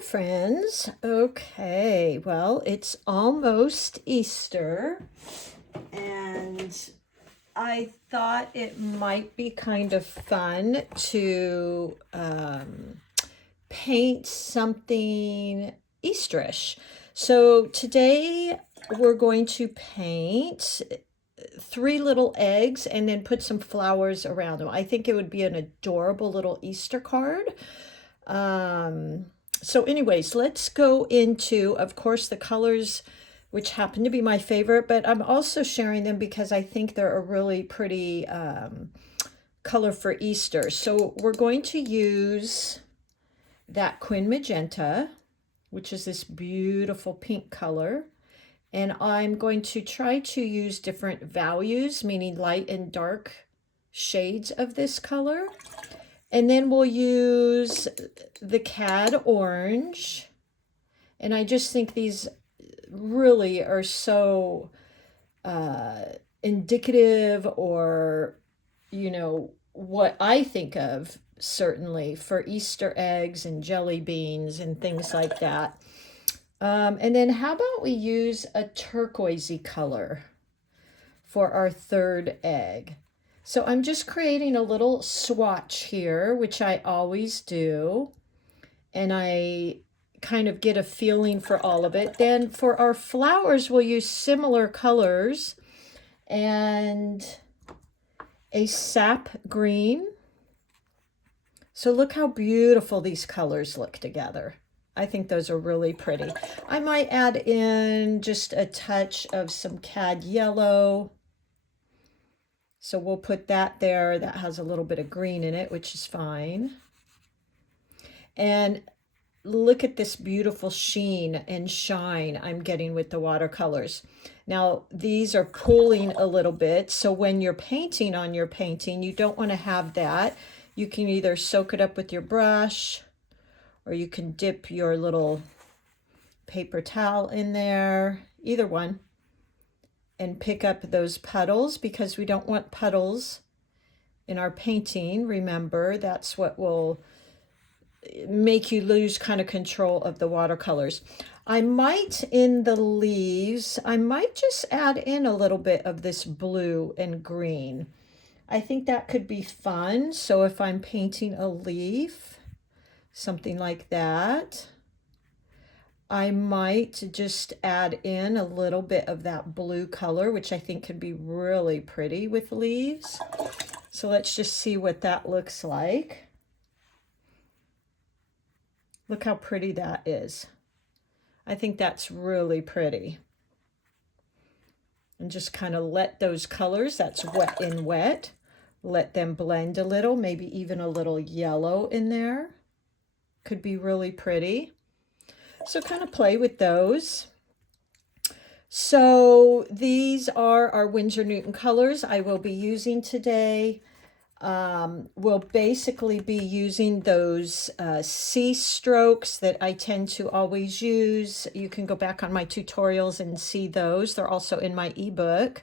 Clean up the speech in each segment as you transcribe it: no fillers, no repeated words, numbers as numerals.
Hi, friends. Okay, well, it's almost Easter, and I thought it might be kind of fun to paint something Easterish. So today we're going to paint three little eggs and then put some flowers around them. I think it would be an adorable little Easter card. So anyways, let's go into, of course, the colors, which happen to be my favorite, but I'm also sharing them because I think they're a really pretty color for Easter. So we're going to use that Quin Magenta, which is this beautiful pink color. And I'm going to try to use different values, meaning light and dark shades of this color. And then we'll use the Cad Orange. And I just think these really are so indicative, or, what I think of certainly for Easter eggs and jelly beans and things like that. And then how about we use a turquoisey color for our third egg? So I'm just creating a little swatch here, which I always do. And I kind of get a feeling for all of it. Then for our flowers, we'll use similar colors and a sap green. So look how beautiful these colors look together. I think those are really pretty. I might add in just a touch of some cad yellow. So we'll put that there. That has a little bit of green in it, which is fine. And look at this beautiful sheen and shine I'm getting with the watercolors. Now, these are pooling a little bit. So when you're painting on your painting, you don't want to have that. You can either soak it up with your brush, or you can dip your little paper towel in there, either one, and pick up those puddles, because we don't want puddles in our painting. Remember, that's what will make you lose kind of control of the watercolors. I might, in the leaves, I might just add in a little bit of this blue and green. I think that could be fun. So if I'm painting a leaf, something like that, I might just add in a little bit of that blue color, which I think could be really pretty with leaves. So let's just see what that looks like. Look how pretty that is. I think that's really pretty. And just kind of let those colors, that's wet in wet, let them blend a little, maybe even a little yellow in there. Could be really pretty. So kind of play with those. So these are our Winsor Newton colors I will be using today. We'll basically be using those C strokes that I tend to always use. You can go back on my tutorials and see those. They're also in my ebook.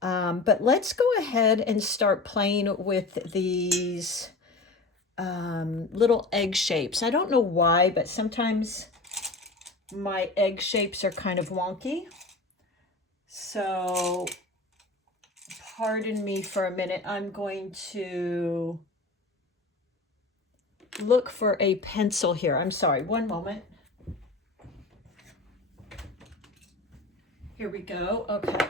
But let's go ahead and start playing with these little egg shapes. I don't know why, but sometimes my egg shapes are kind of wonky. So pardon me for a minute. I'm going to look for a pencil here. I'm sorry, one moment. Here we go. Okay.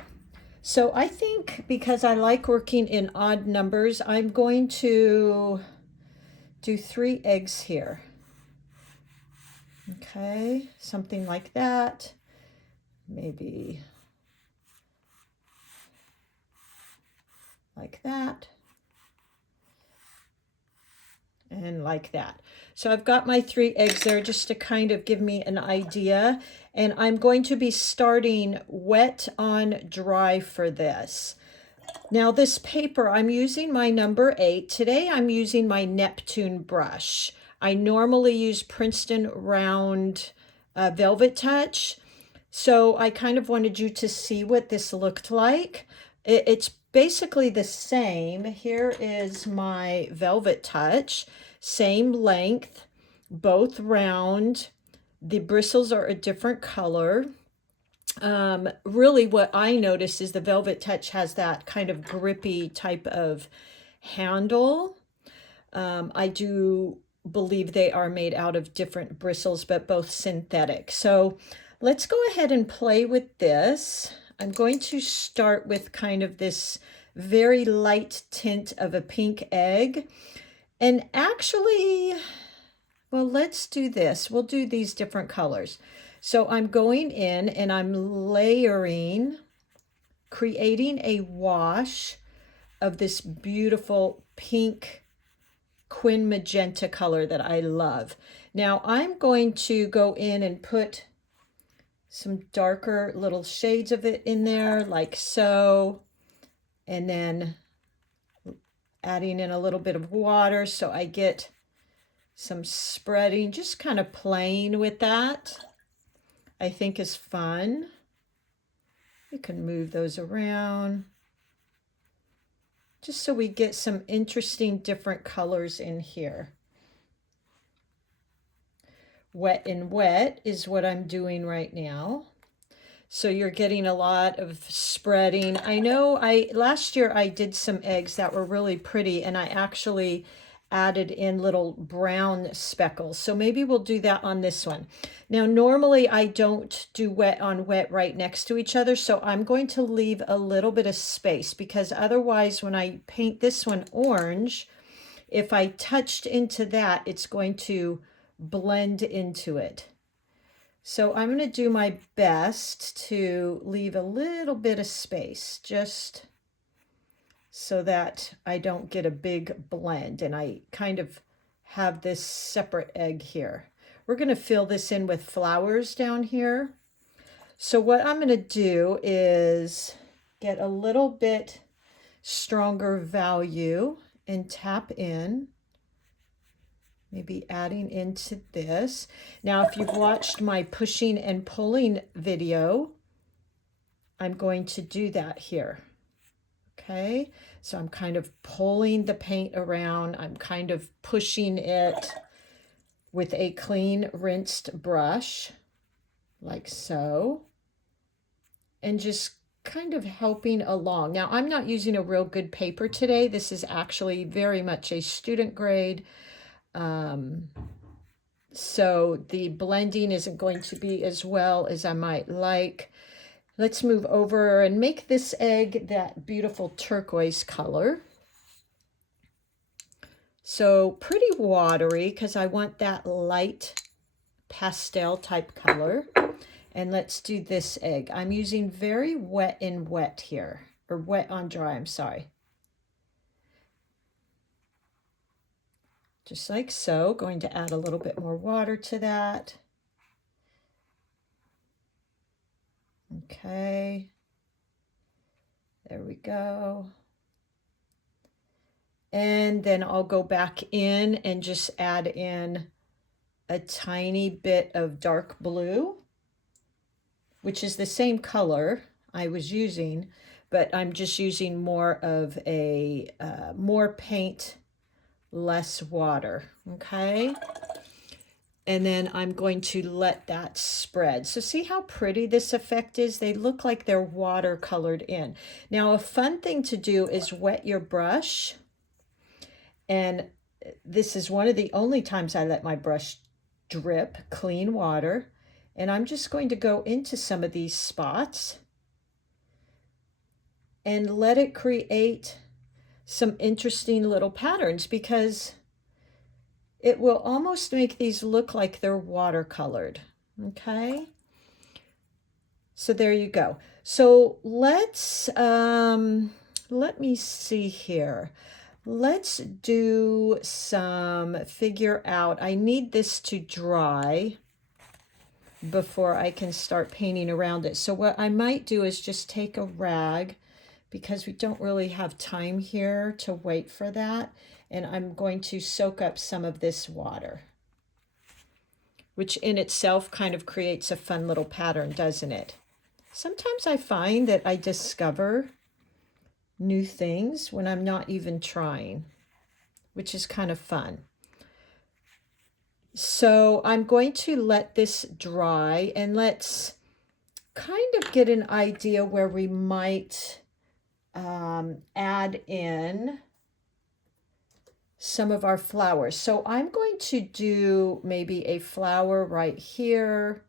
So I think because I like working in odd numbers, I'm going to do 3 eggs here. Okay, something like that. Maybe like that. And like that. So I've got my 3 eggs there just to kind of give me an idea. And I'm going to be starting wet on dry for this. Now this paper, I'm using my number 8. Today I'm using my Neptune brush. I normally use Princeton Round Velvet Touch. So I kind of wanted you to see what this looked like. It's basically the same. Here is my Velvet Touch, same length, both round. The bristles are a different color. Really what I noticed is the Velvet Touch has that kind of grippy type of handle. I do believe they are made out of different bristles, but both synthetic. So let's go ahead and play with this. I'm going to start with kind of this very light tint of a pink egg. And actually, well, let's do this. We'll do these different colors. So I'm going in and I'm layering, creating a wash of this beautiful pink quin magenta color that I love. Now I'm going to go in and put some darker little shades of it in there, like so, and then adding in a little bit of water so I get some spreading, just kind of playing with that, I think is fun. You can move those around just so we get some interesting different colors in here. Wet and wet is what I'm doing right now. So you're getting a lot of spreading. I know last year I did some eggs that were really pretty, and I actually added in little brown speckles. So maybe we'll do that on this one. Now, normally I don't do wet on wet right next to each other, so I'm going to leave a little bit of space, because otherwise when I paint this one orange, if I touched into that, it's going to blend into it. So I'm going to do my best to leave a little bit of space, just so that I don't get a big blend, and I kind of have this separate egg here. We're going to fill this in with flowers down here. So what I'm going to do is get a little bit stronger value and tap in, maybe adding into this. Now, if you've watched my pushing and pulling video, I'm going to do that here. Okay, so I'm kind of pulling the paint around. I'm kind of pushing it with a clean rinsed brush, like so, and just kind of helping along. Now, I'm not using a real good paper today. This is actually very much a student grade. So the blending isn't going to be as well as I might like. Let's move over and make this egg that beautiful turquoise color. So pretty watery, because I want that light pastel type color. And let's do this egg. I'm using very wet and wet here, or wet on dry, I'm sorry. Just like so. Going to add a little bit more water to that. Okay, there we go. And then I'll go back in and just add in a tiny bit of dark blue, which is the same color I was using, but I'm just using more of a, more paint, less water, okay? And then I'm going to let that spread. So see how pretty this effect is? They look like they're watercolored in. Now, a fun thing to do is wet your brush. And this is one of the only times I let my brush drip clean water. And I'm just going to go into some of these spots and let it create some interesting little patterns, because it will almost make these look like they're watercolored, okay? So there you go. So let's, let me see here. Let's do some figure out. I need this to dry before I can start painting around it. So what I might do is just take a rag, because we don't really have time here to wait for that. And I'm going to soak up some of this water, which in itself kind of creates a fun little pattern, doesn't it? Sometimes I find that I discover new things when I'm not even trying, which is kind of fun. So I'm going to let this dry, and let's kind of get an idea where we might add in some of our flowers. So I'm going to do maybe a flower right here.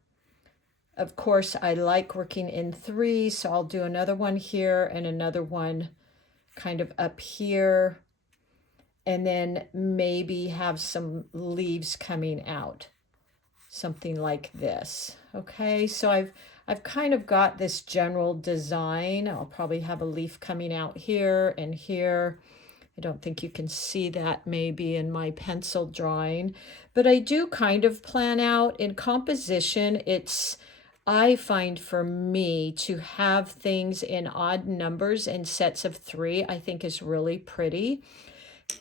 Of course, I like working in three, so I'll do another one here and another one kind of up here, and then maybe have some leaves coming out, something like this. Okay, so I've kind of got this general design. I'll probably have a leaf coming out here and here. I don't think you can see that maybe in my pencil drawing, but I do kind of plan out in composition. I find for me to have things in odd numbers and sets of three, I think is really pretty.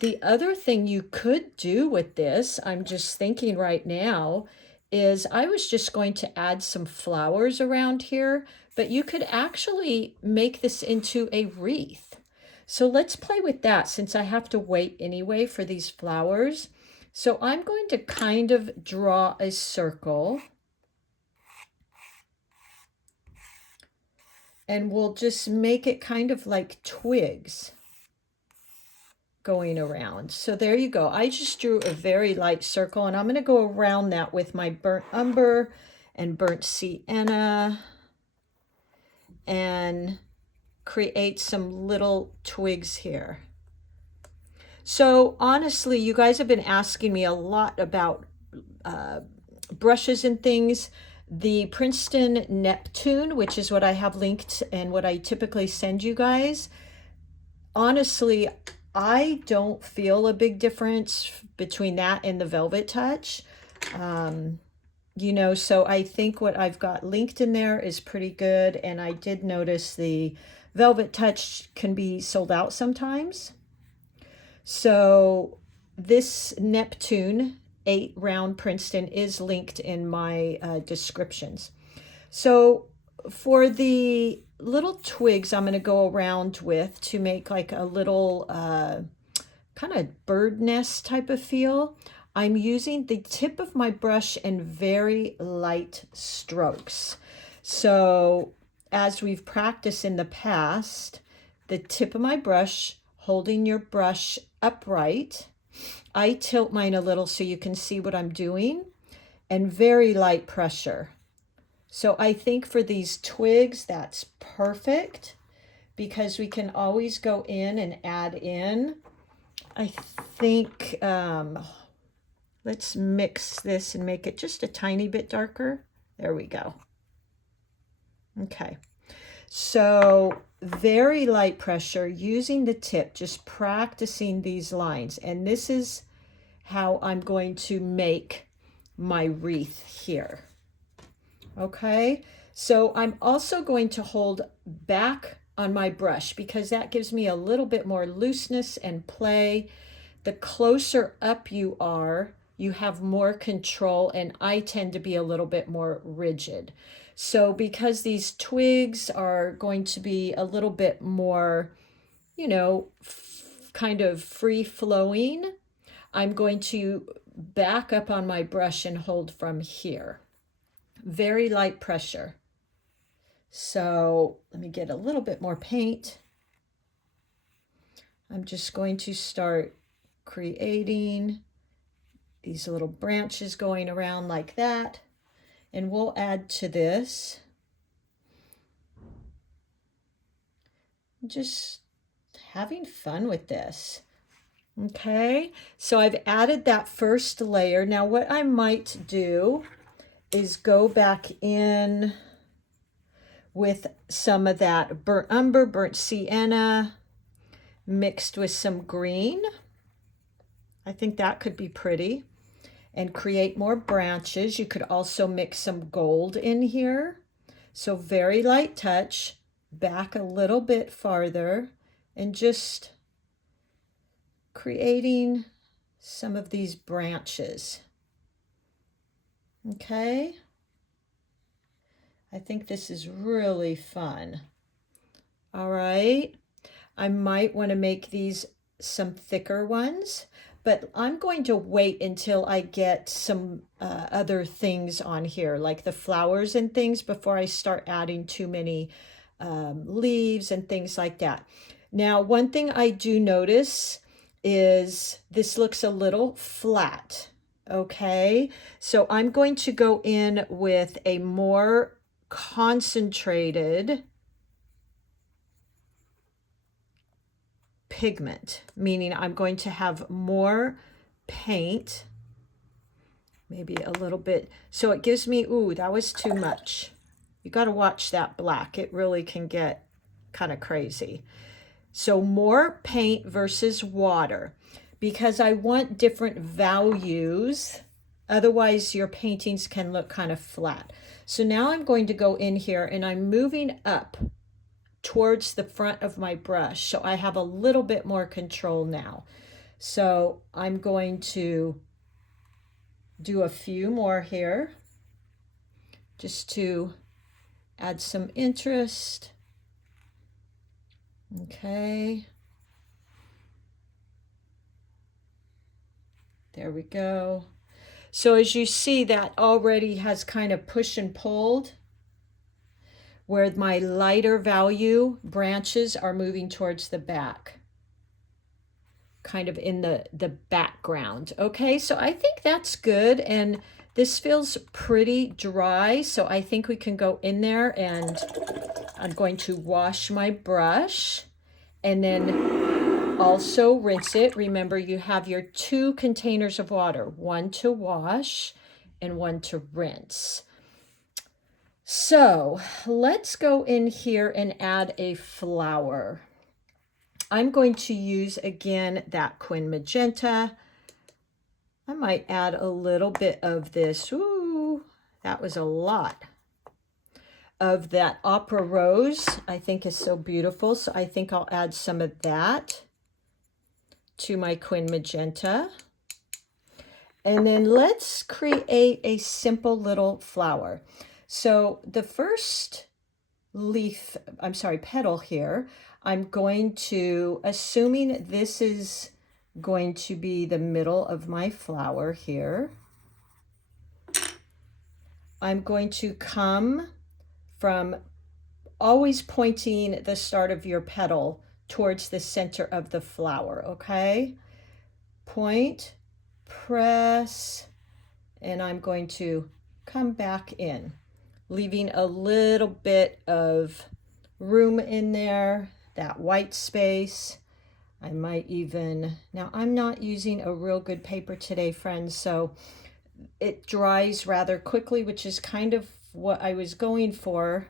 The other thing you could do with this, I'm just thinking right now, is I was just going to add some flowers around here, but you could actually make this into a wreath. So let's play with that since I have to wait anyway for these flowers. So I'm going to kind of draw a circle, and we'll just make it kind of like twigs going around. So there you go. I just drew a very light circle, and I'm going to go around that with my burnt umber and burnt sienna and create some little twigs here. So honestly, you guys have been asking me a lot about brushes and things. The Princeton Neptune, which is what I have linked and what I typically send you guys, honestly, I don't feel a big difference between that and the Velvet Touch. You know, so I think what I've got linked in there is pretty good. And I did notice the Velvet Touch can be sold out sometimes. So this Neptune 8 round Princeton is linked in my descriptions. So for the little twigs I'm going to go around with to make like a little kind of bird nest type of feel, I'm using the tip of my brush and very light strokes. So as we've practiced in the past, the tip of my brush, holding your brush upright, I tilt mine a little so you can see what I'm doing, and very light pressure. So I think for these twigs, that's perfect because we can always go in and add in. I think, let's mix this and make it just a tiny bit darker. There we go. Okay. So very light pressure using the tip, just practicing these lines. And this is how I'm going to make my wreath here. Okay, so I'm also going to hold back on my brush because that gives me a little bit more looseness and play. The closer up you are, you have more control, and I tend to be a little bit more rigid. So because these twigs are going to be a little bit more, you know, kind of free flowing, I'm going to back up on my brush and hold from here. Very light pressure. So let me get a little bit more paint. I'm just going to start creating these little branches going around like that. And we'll add to this. Just having fun with this. Okay, so I've added that first layer. Now what I might do is go back in with some of that burnt umber, burnt sienna, mixed with some green. I think that could be pretty, and create more branches. You could also mix some gold in here. So very light touch, back a little bit farther, and just creating some of these branches. Okay, I think this is really fun. All right, I might want to make these some thicker ones, but I'm going to wait until I get some other things on here, like the flowers and things, before I start adding too many leaves and things like that. Now, one thing I do notice is this looks a little flat. Okay, so I'm going to go in with a more concentrated pigment, meaning I'm going to have more paint, maybe a little bit. So it gives me, ooh, that was too much. You got to watch that black. It really can get kind of crazy. So more paint versus water, because I want different values. Otherwise, your paintings can look kind of flat. So now I'm going to go in here and I'm moving up towards the front of my brush. So I have a little bit more control now. So I'm going to do a few more here just to add some interest. Okay. There we go. So as you see, that already has kind of pushed and pulled, where my lighter value branches are moving towards the back, kind of in the background. Okay, so I think that's good. And this feels pretty dry, so I think we can go in there, and I'm going to wash my brush and then also rinse it. Remember, you have your 2 containers of water, one to wash and one to rinse. So let's go in here and add a flower. I'm going to use, again, that Quin Magenta. I might add a little bit of this. Ooh, that was a lot. Of that Opera Rose, I think is so beautiful. So I think I'll add some of that to my Quin Magenta. And then let's create a simple little flower. So the first leaf, I'm sorry, petal here, I'm going to, assuming this is going to be the middle of my flower here, I'm going to come from always pointing the start of your petal towards the center of the flower, okay? Point, press, and I'm going to come back in, leaving a little bit of room in there, that white space. I might even, now I'm not using a real good paper today, friends, so it dries rather quickly, which is kind of what I was going for,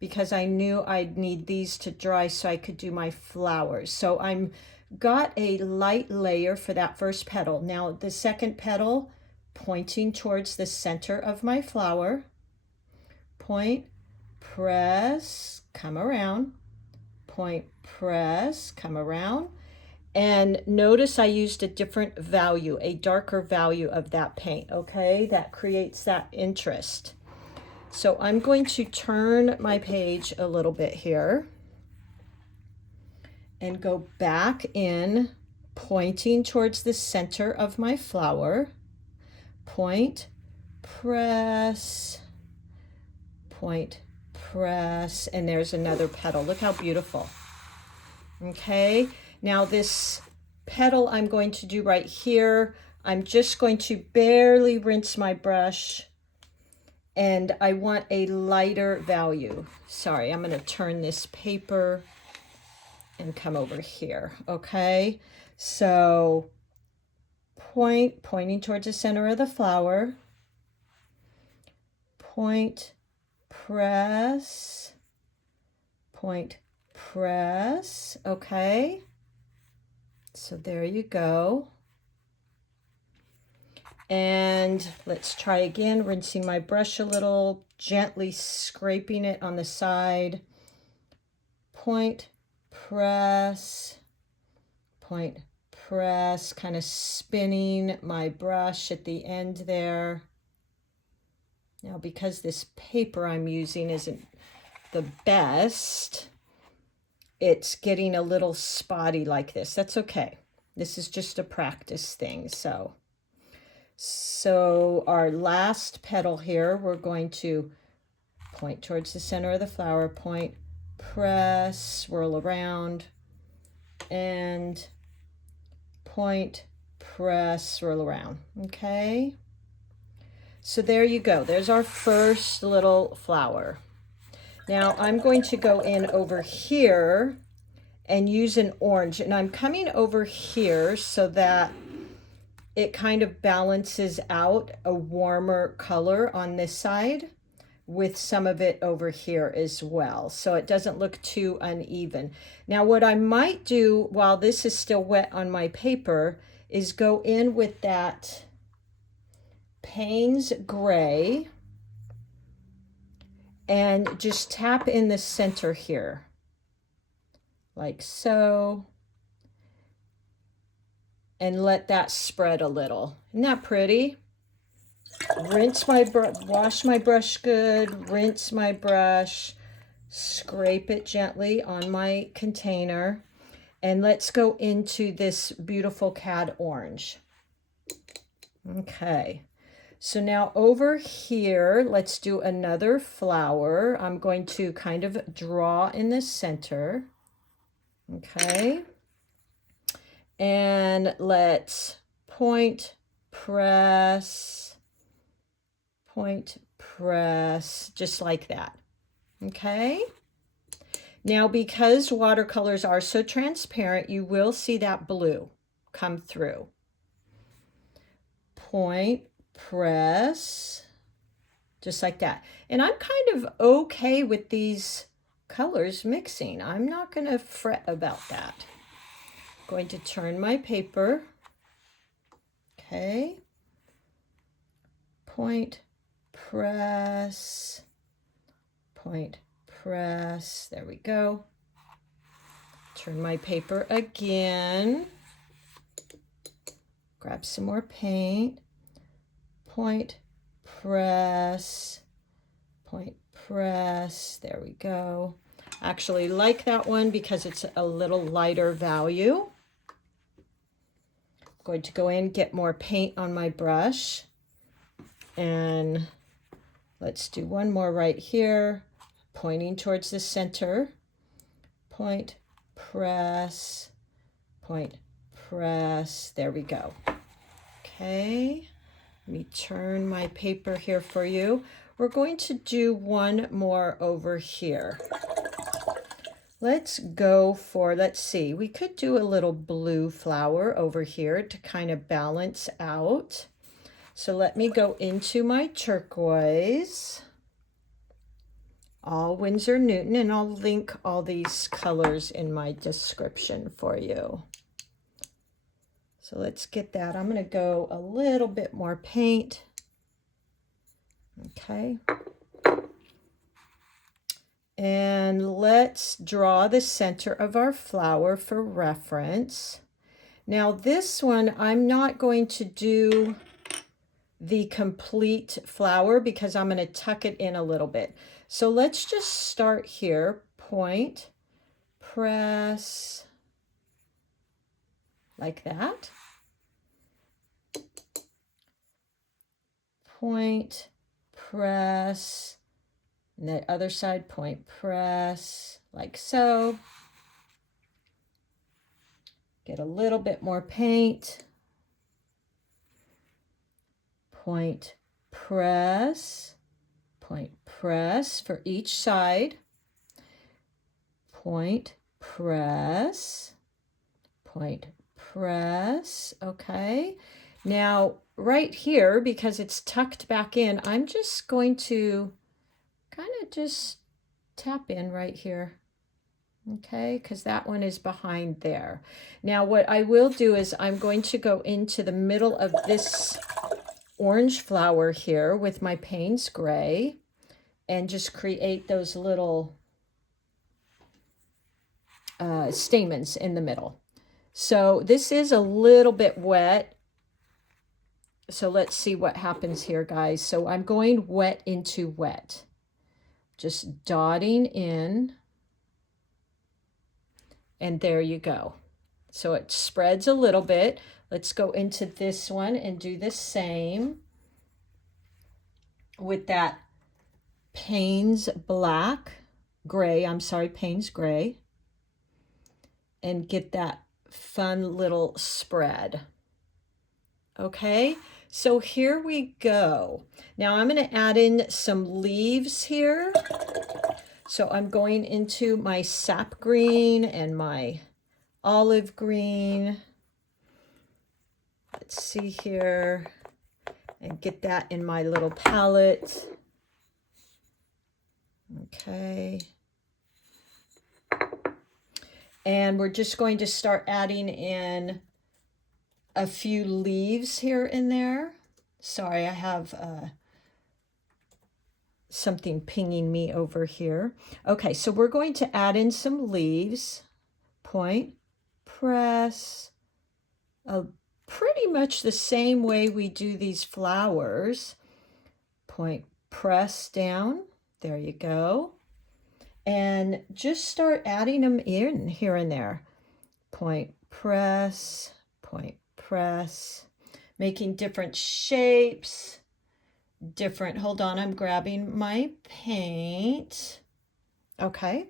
because I knew I'd need these to dry so I could do my flowers. So I'm got a light layer for that first petal. Now the second petal, pointing towards the center of my flower, point, press, come around, point, press, come around. And notice I used a different value, a darker value of that paint, okay? That creates that interest. So I'm going to turn my page a little bit here and go back in, pointing towards the center of my flower. Point, press, point, press, and there's another petal. Look how beautiful. Okay, now this petal I'm going to do right here, I'm just going to barely rinse my brush, and I want a lighter value. Sorry, I'm going to turn this paper and come over here. Okay, so pointing towards the center of the flower, point, press, point, press. Okay, so there you go. And let's try again, rinsing my brush a little, gently scraping it on the side. Point, press, point, press, kind of spinning my brush at the end there. Now, because this paper I'm using isn't the best, it's getting a little spotty like this. That's okay. This is just a practice thing. So our last petal here, we're going to point towards the center of the flower, point, press, swirl around, and point, press, swirl around. Okay. So there you go. There's our first little flower. Now I'm going to go in over here and use an orange, and I'm coming over here so that it kind of balances out a warmer color on this side with some of it over here as well, so it doesn't look too uneven. Now what I might do while this is still wet on my paper is go in with that Payne's gray and just tap in the center here, like so, and let that spread a little. Isn't that pretty? Rinse my brush, wash my brush good, rinse my brush, scrape it gently on my container, and let's go into this beautiful cad orange. Okay. So now over here, let's do another flower. I'm going to kind of draw in the center. Okay. And let's point, press, point, press, just like that. Okay. Now, because watercolors are so transparent, you will see that blue come through. Point, press, just like that. And I'm kind of okay with these colors mixing. I'm not going to fret about that. I'm going to turn my paper. Okay. Point, press, point, press. There we go. Turn my paper again. Grab some more paint. Point, press, point, press. There we go. Actually like that one because it's a little lighter value. I'm going to go in, get more paint on my brush, and let's do one more right here, pointing towards the center. Point, press, point, press. There we go. Okay. Let me turn my paper here for you. We're going to do one more over here. Let's go for, let's see, we could do a little blue flower over here to kind of balance out. So let me go into my turquoise, all Winsor Newton, and I'll link all these colors in my description for you. So let's get that. I'm going to go a little bit more paint. Okay. And let's draw the center of our flower for reference. Now this one, I'm not going to do the complete flower because I'm going to tuck it in a little bit. So let's just start here. Point, press, like that. Point, press, and the other side, point, press, like so. Get a little bit more paint. Point, press, point, press for each side. Point, press, point, press. Okay. Now, right here, because it's tucked back in, I'm just going to kind of just tap in right here. Okay, because that one is behind there. Now, what I will do is I'm going to go into the middle of this orange flower here with my Payne's gray and just create those little stamens in the middle. So this is a little bit wet. So let's see what happens here, guys. So I'm going wet into wet. Just dotting in. And there you go. So it spreads a little bit. Let's go into this one and do the same with that Payne's Payne's Gray, and get that fun little spread. Okay, so here we go. Now I'm going to add in some leaves here. So I'm going into my sap green and my olive green. Let's see here, and get that in my little palette. Okay. And we're just going to start adding in a few leaves here and there. Sorry, I have something pinging me over here. Okay, so we're going to add in some leaves. Point, press, pretty much the same way we do these flowers. Point, press down. There you go. And just start adding them in here and there. Point, press, making different shapes, hold on, I'm grabbing my paint. Okay.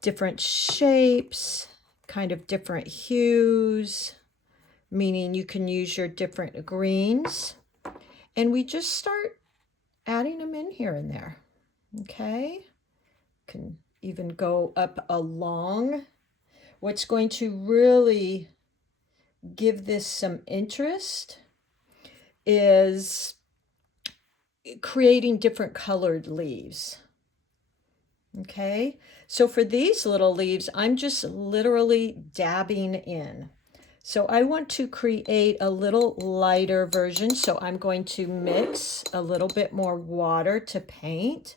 Different shapes, kind of different hues, meaning you can use your different greens. And we just start adding them in here and there. Okay. Can even go up along. What's going to really give this some interest is creating different colored leaves. Okay, so for these little leaves, I'm just literally dabbing in. So I want to create a little lighter version, so I'm going to mix a little bit more water to paint,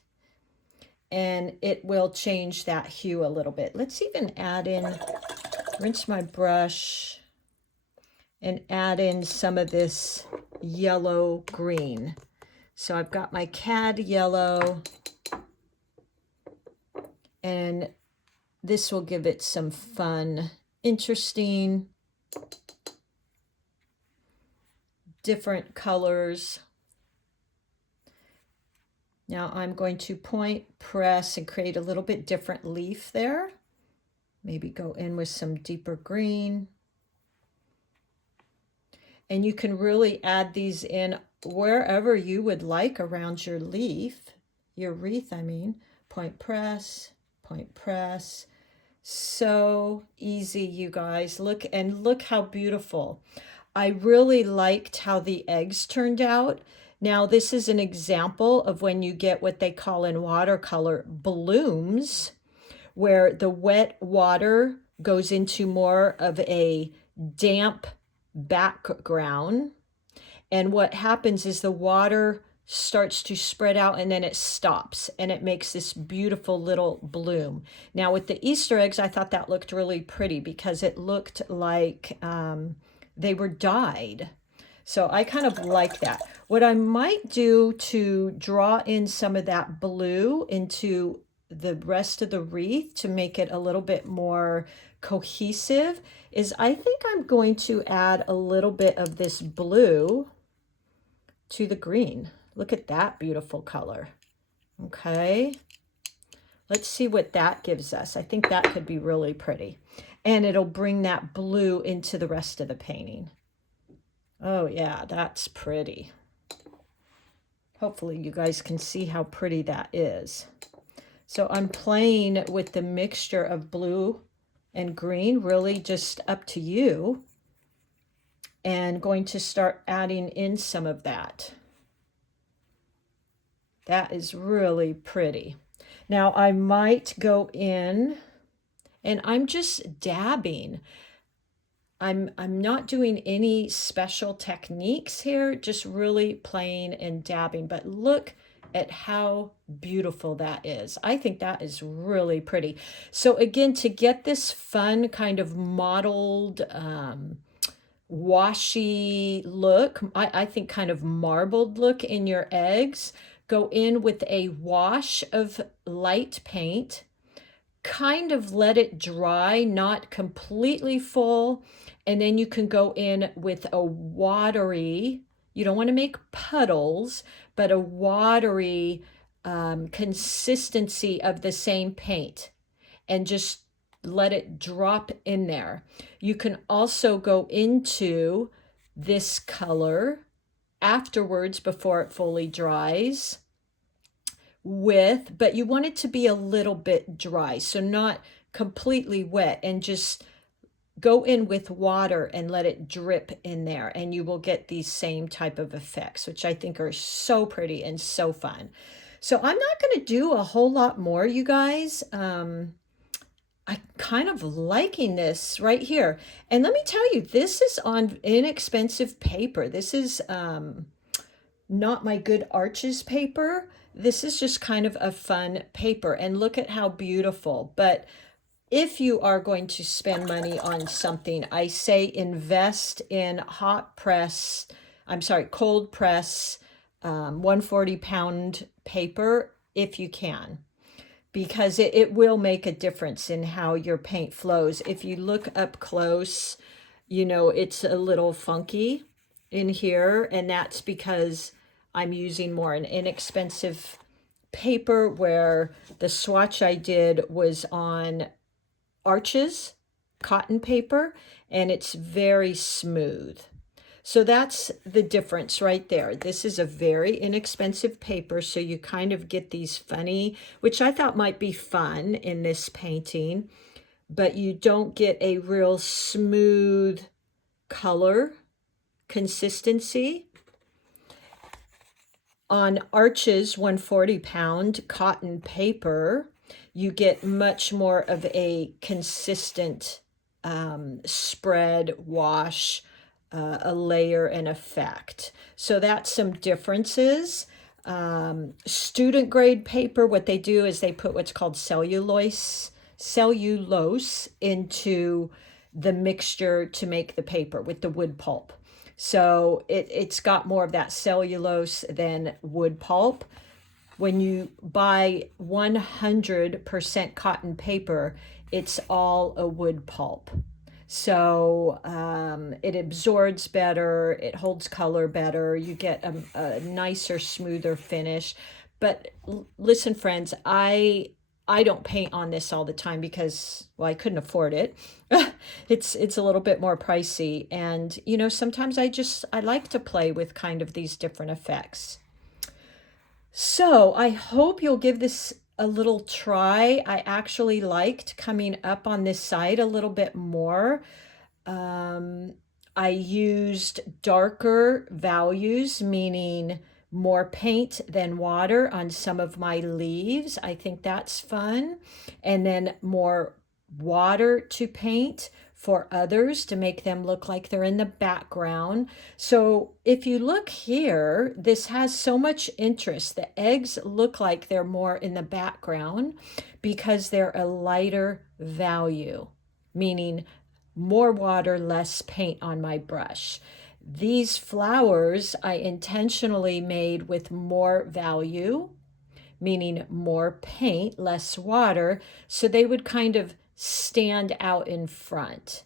and it will change that hue a little bit. Let's even add in, rinse my brush, and add in some of this yellow green. So I've got my cad yellow, and this will give it some fun, interesting, different colors. Now I'm going to point, press, and create a little bit different leaf there. Maybe go in with some deeper green. And you can really add these in wherever you would like around your leaf, your wreath, I mean. Point, press, so easy, you guys. Look how beautiful. I really liked how the eggs turned out. Now this is an example of when you get what they call in watercolor blooms, where the wet water goes into more of a damp background, and what happens is the water starts to spread out and then it stops and it makes this beautiful little bloom. Now with the Easter eggs, I thought that looked really pretty because it looked like they were dyed. So I kind of like that. What I might do to draw in some of that blue into the rest of the wreath to make it a little bit more cohesive is I think I'm going to add a little bit of this blue to the green. Look at that beautiful color. Okay, let's see what that gives us. I think that could be really pretty, and it'll bring that blue into the rest of the painting. Oh yeah, that's pretty. Hopefully you guys can see how pretty that is. So I'm playing with the mixture of blue and green, really just up to you, and going to start adding in some of that. That is really pretty. Now I might go in and I'm just dabbing. I'm not doing any special techniques here, just really playing and dabbing, but look at how beautiful that is. I think that is really pretty. So again, to get this fun kind of mottled, washy look, I think kind of marbled look in your eggs, go in with a wash of light paint, kind of let it dry, not completely full. And then you can go in with a watery, you don't want to make puddles, but a watery consistency of the same paint, and just let it drop in there. You can also go into this color afterwards before it fully dries with, but you want it to be a little bit dry, so not completely wet, and just go in with water and let it drip in there, and you will get these same type of effects, which I think are so pretty and so fun. So I'm not going to do a whole lot more, you guys. I kind of liking this right here. And let me tell you, this is on inexpensive paper. This is not my Good Arches paper. This is just kind of a fun paper. And look at how beautiful. But if you are going to spend money on something, I say invest in cold press 140-pound paper if you can, because it will make a difference in how your paint flows. If you look up close, you know, it's a little funky in here, and that's because I'm using more an inexpensive paper, where the swatch I did was on Arches cotton paper, and it's very smooth. So that's the difference right there. This is a very inexpensive paper, so you kind of get these funny, which I thought might be fun in this painting, but you don't get a real smooth color consistency. On Arches 140-pound cotton paper, you get much more of a consistent spread, wash, a layer and effect. So that's some differences. Student grade paper, what they do is they put what's called cellulose into the mixture to make the paper with the wood pulp. So it's got more of that cellulose than wood pulp. When you buy 100% cotton paper, it's all a wood pulp. So it absorbs better, it holds color better, you get a nicer, smoother finish. But listen, friends, I don't paint on this all the time because, well, I couldn't afford it. It's a little bit more pricey. And, you know, sometimes I like to play with kind of these different effects. So I hope you'll give this a little try. I actually liked coming up on this side a little bit more. I used darker values, meaning more paint than water on some of my leaves. I think that's fun. And then more water to paint for others to make them look like they're in the background. So if you look here, this has so much interest. The eggs look like they're more in the background because they're a lighter value, meaning more water, less paint on my brush. These flowers I intentionally made with more value, meaning more paint, less water, so they would kind of stand out in front.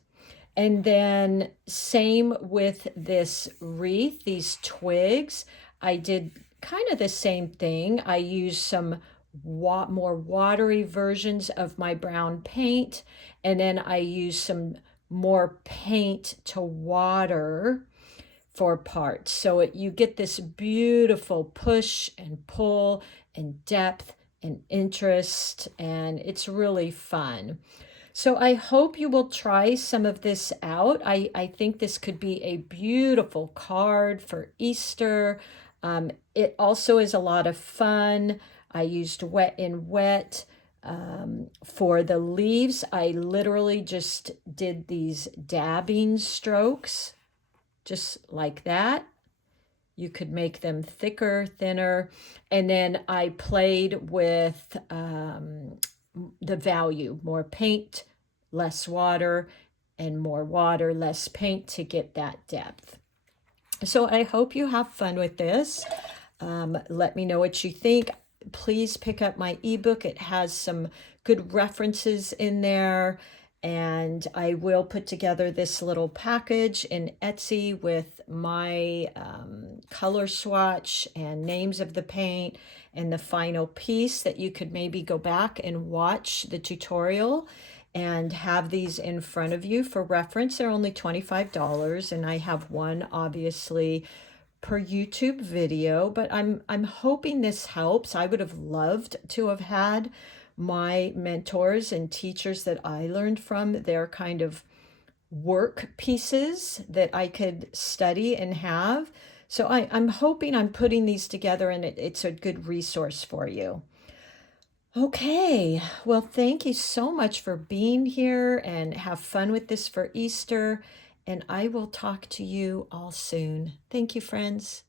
And then same with this wreath, these twigs, I did kind of the same thing. I used some more watery versions of my brown paint, and then I used some more paint to water for parts. So you get this beautiful push and pull and depth and interest, and it's really fun. So I hope you will try some of this out. I think this could be a beautiful card for Easter. It also is a lot of fun. I used wet in wet. For the leaves, I literally just did these dabbing strokes, just like that. You could make them thicker, thinner. And then I played with the value, more paint, less water, and more water, less paint to get that depth. So I hope you have fun with this. Let me know what you think. please pick up my ebook. It has some good references in there. And I will put together this little package in Etsy with my color swatch and names of the paint and the final piece that you could maybe go back and watch the tutorial and have these in front of you for reference. They're only $25, and I have one obviously per YouTube video, but I'm hoping this helps. I would have loved to have had my mentors and teachers that I learned from, their kind of work pieces that I could study and have. So I'm hoping I'm putting these together, and it's a good resource for you. Okay, well, thank you so much for being here, and have fun with this for Easter. And I will talk to you all soon. Thank you, friends.